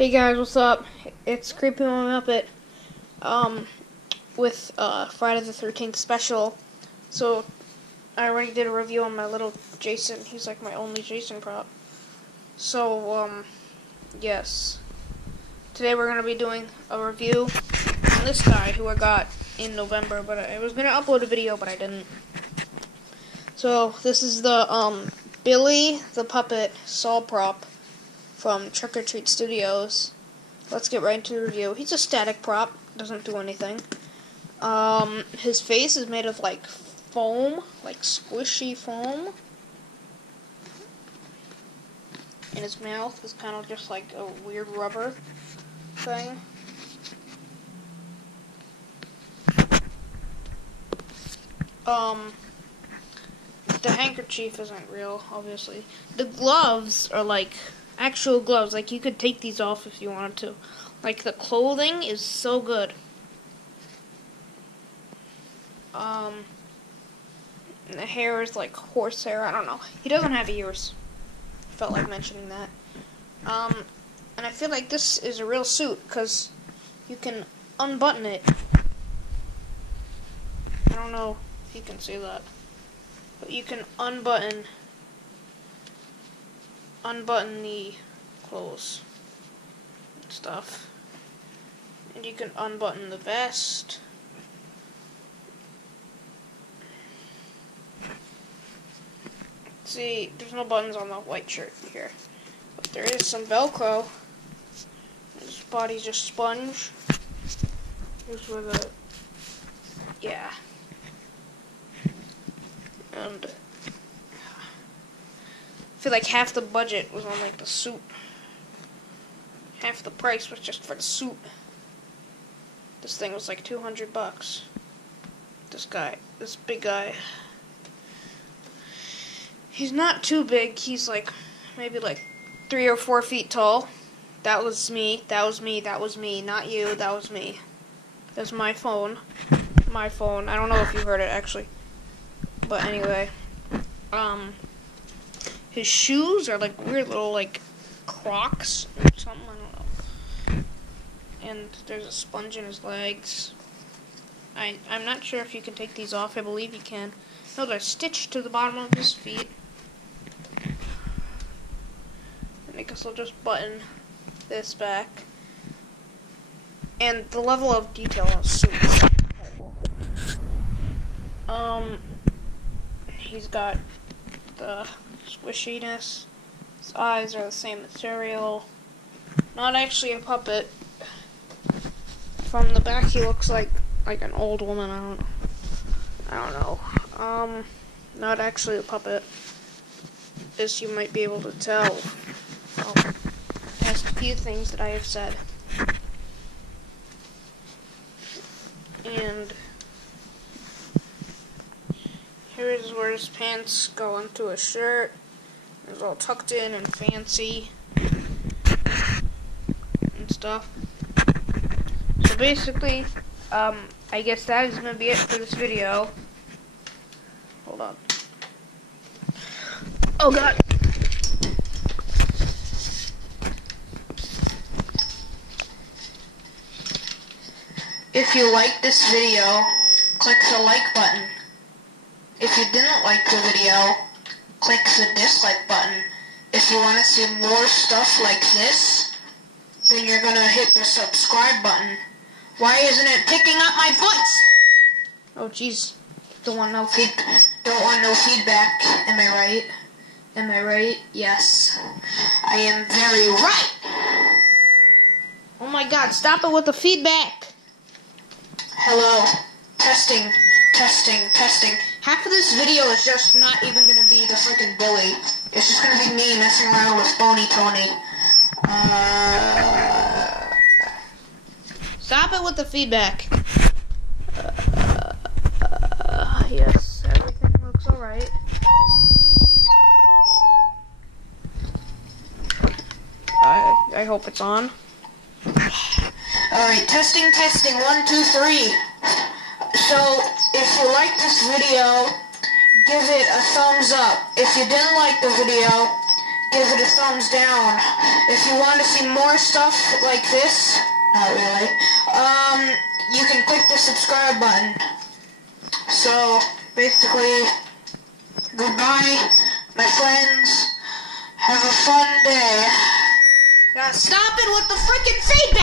Hey guys, what's up? It's Creepy Muppet, with Friday the 13th special. So I already did a review on my little Jason. He's like my only Jason prop. So yes, today we're gonna be doing a review on this guy who I got in November, but I was gonna upload a video, but I didn't. So this is the Billy the Puppet Saw prop from Trick or Treat Studios. Let's get right into the review. He's a static prop, doesn't do anything. His face is made of like foam, like squishy foam. And his mouth is kind of just like a weird rubber thing. The handkerchief isn't real, obviously. The gloves are like actual gloves. Like, you could take these off if you wanted to. Like, the clothing is so good. The hair is like horsehair. I don't know. He doesn't have ears. Felt like mentioning that. And I feel like this is a real suit because you can unbutton it. I don't know if you can see that, but you can unbutton the clothes and stuff, and you can unbutton the vest. See, there's no buttons on the white shirt here, but there is some Velcro. His body's just sponge. Here's where the, yeah. And I feel like half the budget was on like the suit. Half the price was just for the suit. This thing was like $200. This big guy. He's not too big. He's like maybe like 3 or 4 feet tall. That was me. That was me. That was me. Not you. That was me. That's my phone. My phone. I don't know if you heard it actually. But anyway, his shoes are like weird little like Crocs or something, I don't know. And there's a sponge in his legs. I'm not sure if you can take these off. I believe you can. No, they're stitched to the bottom of his feet. And I guess I'll just button this back. And the level of detail on his suit is incredible. He's got the squishiness. His eyes are the same material. Not actually a puppet. From the back, he looks like an old woman. I don't know. Not actually a puppet, as you might be able to tell. Past a few things that I have said. And here's where his pants go into a shirt. It's all tucked in and fancy and stuff. So basically, I guess that is going to be it for this video. Hold on. Oh god. If you liked this video, click the like button. If you didn't like the video, click the dislike button. If you want to see more stuff like this, then you're going to hit the subscribe button. Why isn't it picking up my voice? Oh jeez. Don't want no feedback. Am I right? Am I right? Yes. I am very right. Oh my god, stop it with the feedback. Hello. Testing. Testing. Testing. Half of this video is just not even going to be the freaking Billy. It's just going to be me messing around with Phony Tony. Stop it with the feedback. Yes, everything looks alright. I hope it's on. Alright, testing, testing, 1, 2, 3. So, if you like this video, give it a thumbs up. If you didn't like the video, give it a thumbs down. If you want to see more stuff like this, not really, you can click the subscribe button. So, basically, goodbye, my friends. Have a fun day. Now stop it with the freaking feedback!